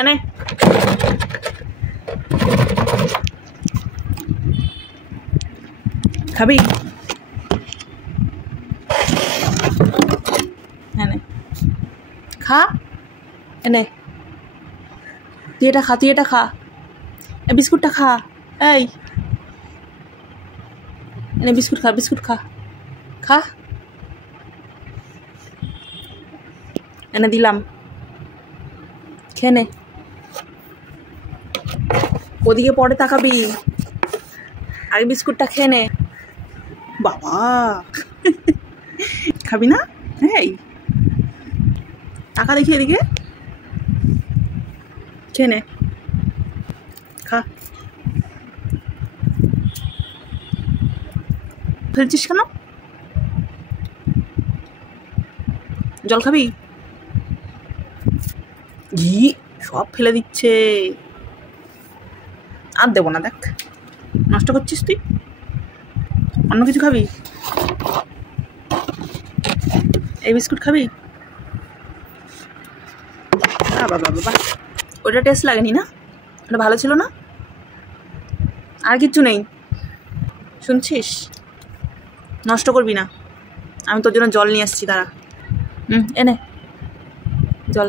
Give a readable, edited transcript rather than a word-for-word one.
এনে খাবি? এনে খা, এনে তুই এটা খা, তুই এটা খা, বিস্কুটটা খা। এই এনে বিস্কুট খা, বিস্কুট খা, খা। এনে দিলাম, খেয়ে নে। ওদিকে পরে তাকাবি, আগে বিস্কুটটা খেয়ে নে। বাবা খাবি না? এই টাকা দেখি এদিকে, খেয়ে নে, খা। ফেলছিস কেন? জল খাবি? ঘি সব ফেলে দিচ্ছে। আর দেবো না, দেখ নষ্ট করছিস তুই। অন্য কিছু খাবি? এই বিস্কুট খাবি? বাবা বাবা, ওটা টেস্ট লাগেনি না? ওটা ভালো ছিল না? আর কিচ্ছু নেই, শুনছিস? নষ্ট করবি না, আমি তোর জন্য জল নিয়ে আসছি, দাঁড়া। এনে জল।